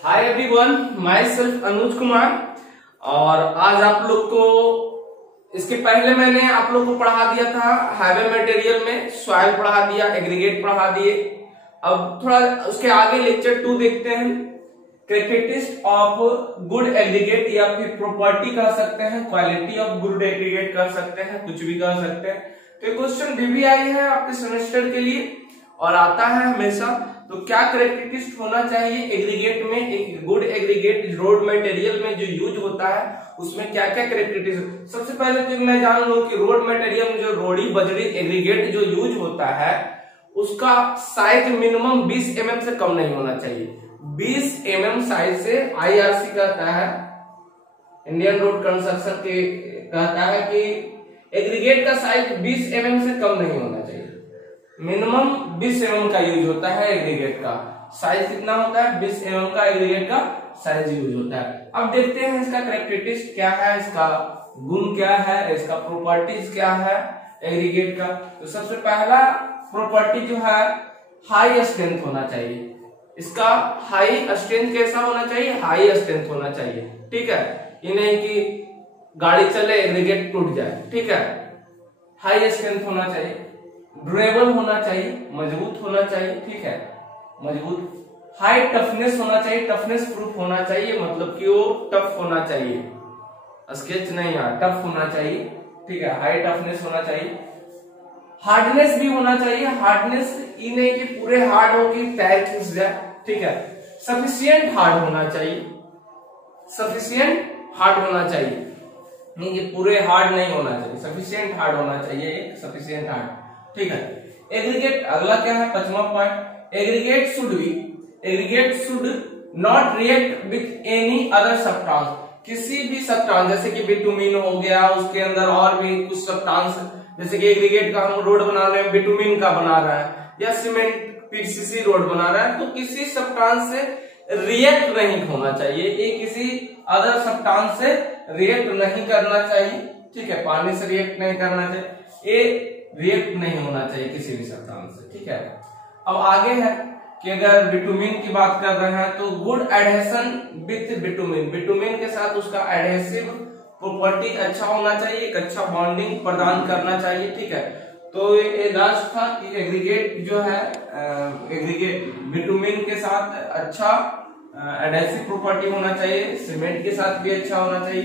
Hi everyone, my self Anuj Kumar. और आज आप लोग को इसके पहले मैंने आप लोग को पढ़ा दिया था हैवी मटेरियल में सॉइल पढ़ा दिया, एग्रीगेट पढ़ा दिए। अब थोड़ा उसके आगे लेक्चर 2 देखते हैं, कैरेक्टरिस्टिक्स ऑफ गुड एग्रीगेट या फिर प्रॉपर्टी कह सकते हैं, क्वालिटी ऑफ गुड एग्रीगेट कह सकते हैं, कुछ भी कह सकते हैं। तो क्वेश्चन बीबीआई है आपके सेमेस्टर के लिए और आता है हमेशा। तो क्या कैरेक्टरिस्टिक्स होना चाहिए एग्रीगेट में, एक गुड एग्रीगेट रोड मटेरियल में जो यूज होता है उसमें क्या क्या कैरेक्टरिस्टिक्स। सबसे पहले तो मैं जान लूं कि रोड मटेरियल में जो रोड़ी बजरी एग्रीगेट जो यूज होता है उसका साइज मिनिमम 20 mm से कम नहीं होना चाहिए। 20 mm साइज से IRC कहता है, इंडियन रोड कंस्ट्रक्शन के कहता है कि एग्रीगेट का साइज 20 mm से कम नहीं होना चाहिए। मिनिमम 20 mm का यूज होता है एग्रीगेट का। साइज कितना होता है? 20 mm का एग्रीगेट का साइज यूज होता है। अब देखते हैं इसका कैरेक्टरिस्टिक्स क्या है, इसका गुण क्या है, इसका प्रॉपर्टीज क्या है एग्रीगेट का। तो सबसे पहला प्रॉपर्टी जो है हाई स्ट्रेंथ होना चाहिए। इसका हाई स्ट्रेंथ कैसा होना चाहिए? हाई स्ट्रेंथ होना चाहिए, ठीक है। ये नहीं कि गाड़ी चले एग्रीगेट टूट जाए, ठीक है। हाई स्ट्रेंथ होना चाहिए, ड्यूरेबल होना चाहिए, मजबूत होना चाहिए, ठीक है, मजबूत। हाई टफनेस होना चाहिए, टफनेस प्रूफ होना चाहिए, मतलब कि वो टफ होना चाहिए, स्केच नहीं यार, टफ होना चाहिए, ठीक है। हाई टफनेस होना चाहिए। हार्डनेस भी होना चाहिए। हार्डनेस ये नहीं कि पूरे हार्ड हो कि टायर खिंच जाए, ठीक है। सफिशिएंट हार्ड होना चाहिए, सफिशिएंट हार्ड होना चाहिए, नहीं कि पूरे हार्ड नहीं होना चाहिए, सफिशिएंट हार्ड होना चाहिए, एक सफिशिएंट हार्ड, ठीक है। एग्रीगेट अगला क्या है, 5वां point, aggregate should not react with any other substance. किसी भी सब्सटेंस जैसे कि बिटुमिन हो गया, उसके अंदर और भी कुछ सब्सटेंस, जैसे कि एग्रीगेट का हम रोड बना रहे हैं, बिटुमिन का बना रहा है या सीमेंट PCC रोड बना रहा है, तो किसी सब्सटेंस से रिएक्ट नहीं होना चाहिए। ये किसी अदर सब्सटेंस से रिएक्ट नहीं करना चाहिए, ठीक है। पानी से रिएक्ट नहीं करना चाहिए, ये रिएक्ट नहीं होना चाहिए किसी भी सब्सटेंस से, ठीक है। अब आगे है कि अगर बिटुमिन की बात कर रहे हैं तो good adhesion with bitumen, bitumen के साथ उसका एडहेसिव प्रॉपर्टी अच्छा होना चाहिए, एक अच्छा बॉन्डिंग प्रदान करना चाहिए, ठीक है। तो ये लास्ट था कि एग्रीगेट जो है एग्रीगेट बिटुमिन के साथ अच्छा एडहेसिव प्रॉपर्टी होना चाहिए, सीमेंट के साथ भी अच्छा होना चाहिए।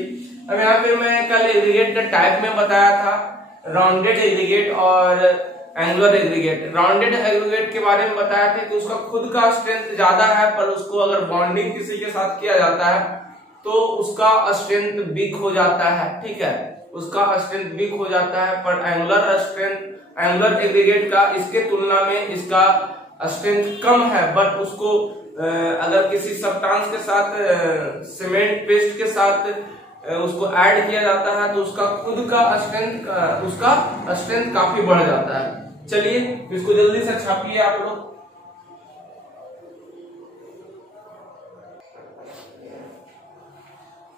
अब यहाँ पे मैं कल एग्रीगेट का टाइप में बताया था, राउंडेड एग्रीगेट और एंगुलर एग्रीगेट। राउंडेड एग्रीगेट के बारे में बताया था कि उसका खुद का स्ट्रेंथ ज्यादा है, पर उसको अगर बॉन्डिंग किसी के साथ किया जाता है तो उसका स्ट्रेंथ वीक हो जाता है, ठीक है, उसका स्ट्रेंथ वीक हो जाता है। पर एंगुलर एग्रीगेट का इसके तुलना में इसका स्ट्रेंथ कम है, बट उसको अगर किसी सब्सटेंस के साथ सीमेंट पेस्ट के साथ उसको ऐड किया जाता है तो उसका खुद का स्ट्रेंथ काफी बढ़ जाता है। चलिए इसको जल्दी से छापिए आप लोग।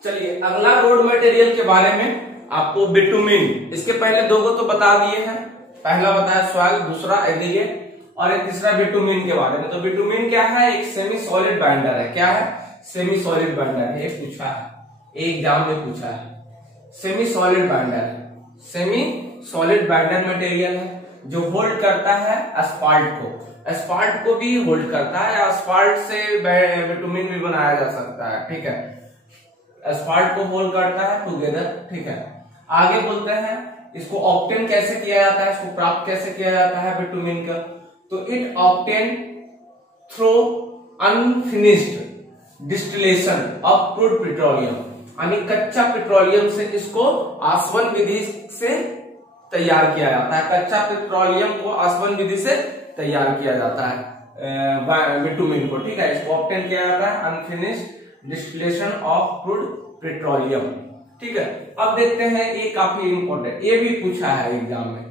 चलिए अगला रोड मटेरियल के बारे में आपको बिटुमिन, इसके पहले दो को तो बता दिए हैं, पहला बताया सॉइल, दूसरा एग्रीगेट और एक तीसरा बिटुमिन के बारे में। तो बिटुमिन क्या है? एक सेमी सॉलिड बाइंडर है। क्या है? सेमी सॉलिड बाइंडर है, पूछा है एग्जाम में, पूछा है। Semi solid binder, semi solid binder material है जो होल्ड करता है एस्फाल्ट को, एस्फाल्ट को भी होल्ड करता है। एस्फाल्ट से बिटुमिन भी बनाया जा सकता है, ठीक है। एस्फाल्ट को होल्ड करता है टुगेदर, ठीक है। आगे बोलते हैं इसको ऑब्टेन कैसे किया जाता है, इसको प्राप्त कैसे किया जाता है बिटुमिन का। तो it obtain through unfinished distillation of crude petroleum, यानी कच्चा पेट्रोलियम से इसको आसवन विधि से तैयार किया जाता है। कच्चा पेट्रोलियम को आसवन विधि से तैयार किया जाता है बिटुमिन को, ठीक है। इसको ऑब्टेन किया जाता है unfinished distillation of crude petroleum, ठीक है। अब देखते हैं, ये काफी इंपॉर्टेंट, ये भी पूछा है एग्जाम में।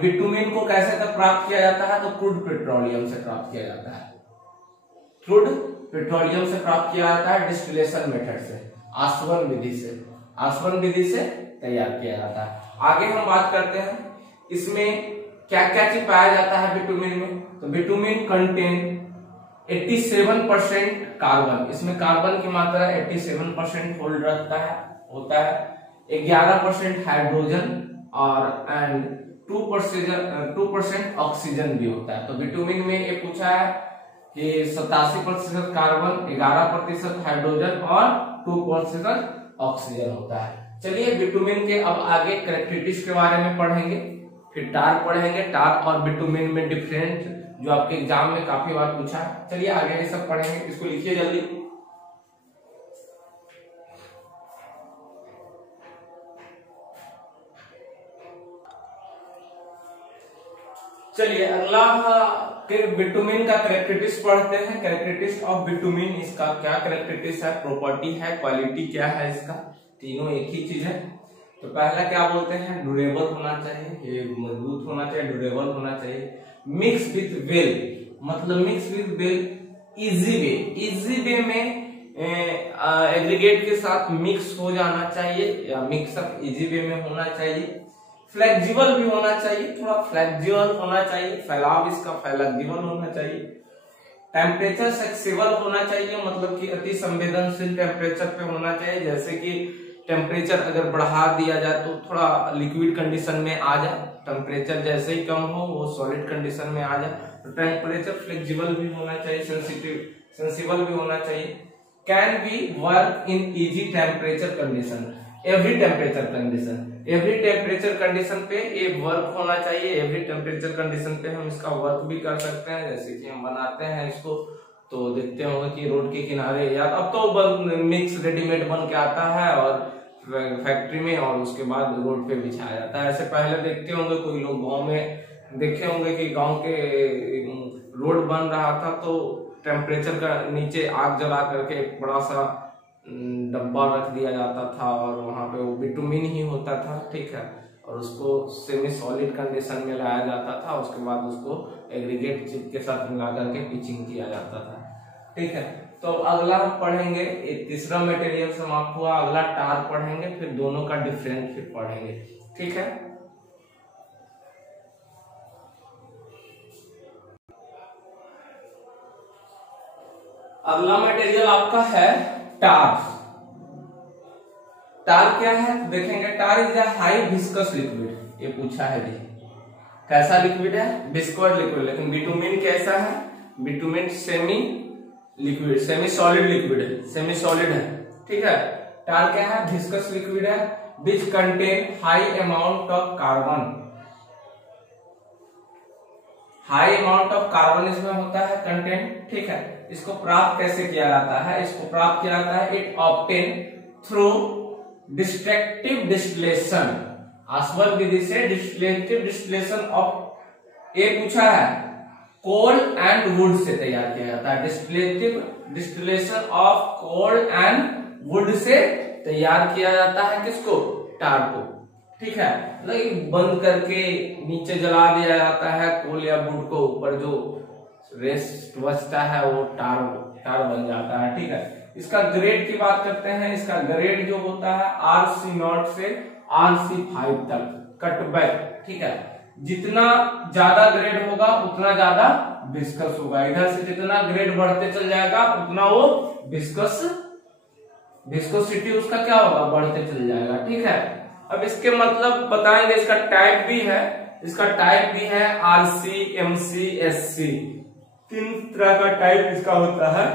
बिटुमिन को कैसे तक प्राप्त किया जाता है? तो क्रूड पेट्रोलियम से प्राप्त किया जाता है, क्रूड पेट्रोलियम से प्राप्त किया जाता है डिस्टिलेशन मेथड से, आसवन विधि से, आसवन विधि से तैयार किया जाता है। आगे हम बात करते हैं इसमें क्या क्या चीज पाया जाता है बिटुमिन में। तो बिटुमिन कंटेन 87% कार्बन, इसमें कार्बन की मात्रा 87% होल्ड रखता है होता है, 11% हाइड्रोजन और एंड 2% ऑक्सीजन भी होता है। तो बिटुमिन में ये पूछा है कि 87% कार्बन, 11% हाइड्रोजन और 2% ऑक्सीजन होता है। चलिए बिटुमिन के अब आगे कैरेक्टरिस्टिक्स के बारे में पढ़ेंगे, फिर टार पढ़ेंगे। टार और बिटुमिन में डिफरेंस जो आपके एग्जाम में काफी बार पूछा है। चलिए आगे ये सब पढ़ेंगे, इसको लिखिए जल्दी। चलिए अगला बिटुमिन का कैरेक्टरिस्टिक्स पढ़ते हैं। कैरेक्टरिस्टिक्स ऑफ बिटुमिन, इसका क्या कैरेक्टरिस्टिक्स है, प्रॉपर्टी है, क्वालिटी क्या है इसका, तीनों एक ही चीज है। तो पहला क्या बोलते हैं, ड्यूरेबल होना चाहिए, ये मजबूत होना चाहिए, ड्यूरेबल होना चाहिए। मिक्स विथ वेल, मतलब mix with well, easy way, easy way में एग्रीगेट के साथ मिक्स हो जाना चाहिए या मिक्सअप इजी वे में होना चाहिए। फ्लेक्सिबल भी होना चाहिए, थोड़ा फ्लेक्सिबल होना चाहिए, फैलाव इसका फ्लेक्सिबल होना चाहिए। टेम्परेचर सेक्सिबल होना चाहिए, मतलब कि अति संवेदनशील टेम्परेचर पे होना चाहिए। जैसे कि टेम्परेचर अगर बढ़ा दिया जाए तो थोड़ा लिक्विड कंडीशन में आ जाए, टेम्परेचर जैसे ही कम हो वो सॉलिड कंडीशन में आ जाए। तो टेम्परेचर फ्लेक्सिबल भी होना चाहिए, सेंसिबल भी होना चाहिए। Can be work in easy temperature condition, every temperature condition, every temperature condition पे ये वर्क होना चाहिए। एवरी टेम्परेचर कंडीशन पे हम इसका वर्क भी कर सकते हैं। जैसे कि हम बनाते हैं इसको तो देखते होंगे कि रोड के किनारे, या अब तो मिक्स रेडीमेड बन के आता है और फैक्ट्री में, और उसके बाद रोड पे बिछाया जाता है। ऐसे पहले देखते होंगे कोई लोग गांव में देखे होंगे कि गांव के रोड बन रहा था तो टेम्परेचर का नीचे आग जला करके एक बड़ा सा डब्बा रख दिया जाता था और वहां पे वो बिटुमिन ही होता था, ठीक है, और उसको सेमी सॉलिड कंडीशन में लाया जाता था। उसके बाद उसको एग्रीगेट चिप के साथ मिला करके पिचिंग किया जाता था, ठीक है। तो अगला हम पढ़ेंगे, तीसरा मटेरियल समाप्त हुआ, अगला टार पढ़ेंगे, फिर दोनों का डिफरेंस फिर पढ़ेंगे, ठीक है। अगला मटेरियल आपका है टार। टार क्या है देखेंगे। Tar is a high viscous liquid, ये पूछा है जी, कैसा लिक्विड है, विस्कोस लिक्विड। लेकिन बिटुमिन कैसा है, bitumen semi liquid, semi solid liquid है, सेमी सॉलिड है, ठीक है। टार क्या है, विस्कस लिक्विड है, which contain high amount of carbon, high amount of carbon इसमें होता है कंटेंट, ठीक है। इसको प्राप्त कैसे किया जाता है, इसको प्राप्त किया जाता है, it obtain through destructive distillation, आसवन विधि से डिस्टिलेटिव डिस्टिलेशन ऑफ, ये पूछा है, कोल एंड वुड से तैयार किया जाता है। Distillative distillation of coal and wood से तैयार किया जाता है किसको, टार को, ठीक है। मतलब बंद करके नीचे जला दिया जाता है कोल या वुड को, ऊपर जो रेस्ट बचता है वो टार बन जाता है, ठीक है। इसका ग्रेड की बात करते हैं, इसका ग्रेड जो होता है RC0 से RC5 तक कटबैक, ठीक है। जितना ज्यादा ग्रेड होगा उतना ज्यादा विस्कस होगा, इधर से जितना ग्रेड बढ़ते चल जाएगा उतना वो विस्कोसिटी उसका क्या होगा, बढ़ते चल जाएगा, ठीक है। अब इसके मतलब बताएंगे, इसका टाइप भी है, इसका टाइप भी है RC, MC, SC, 3 तरह का टाइप इसका होता है।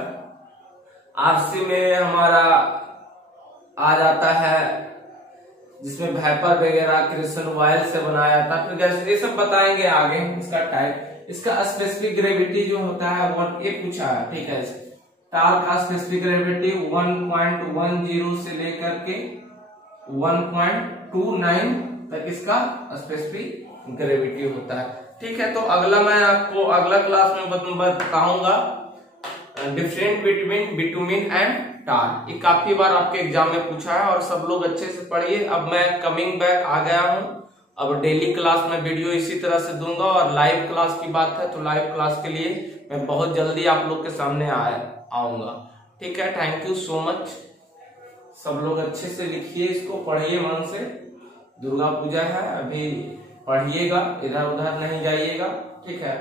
RC में हमारा आ जाता है जिसमें भाइपर वगैरह क्रिस्टल ऑयल से बनाया जाता है, फिर ये सब बताएंगे आगे इसका टाइप। इसका स्पेसिफिक ग्रेविटी जो होता है 1, ये पूछा है, ठीक है। टार का स्पेसिफिक ग्रेविटी 1.10 से लेकर के 1.29 तक इसका स्पेसिफिक ग्रेविटी होता है, ठीक है। तो अगला मैं आपको अगला क्लास में बताऊंगा डिफरेंट बिटवीन बिटुमिन एंड टार। ये काफी बार आपके एग्जाम में पूछा है और सब लोग अच्छे से पढ़िए। अब मैं कमिंग बैक आ गया हूं, अब डेली क्लास में वीडियो इसी तरह से दूंगा, और लाइव क्लास की बात है तो लाइव क्लास के लिए मैं बहुत जल्दी आप लोग के सामने आऊंगा, ठीक है। Thank you so much. सब लोग अच्छे से लिखिए, इसको पढ़िए मन से। दुर्गा पूजा है, अभी पढ़िएगा, इधर उधर नहीं जाइएगा, ठीक है।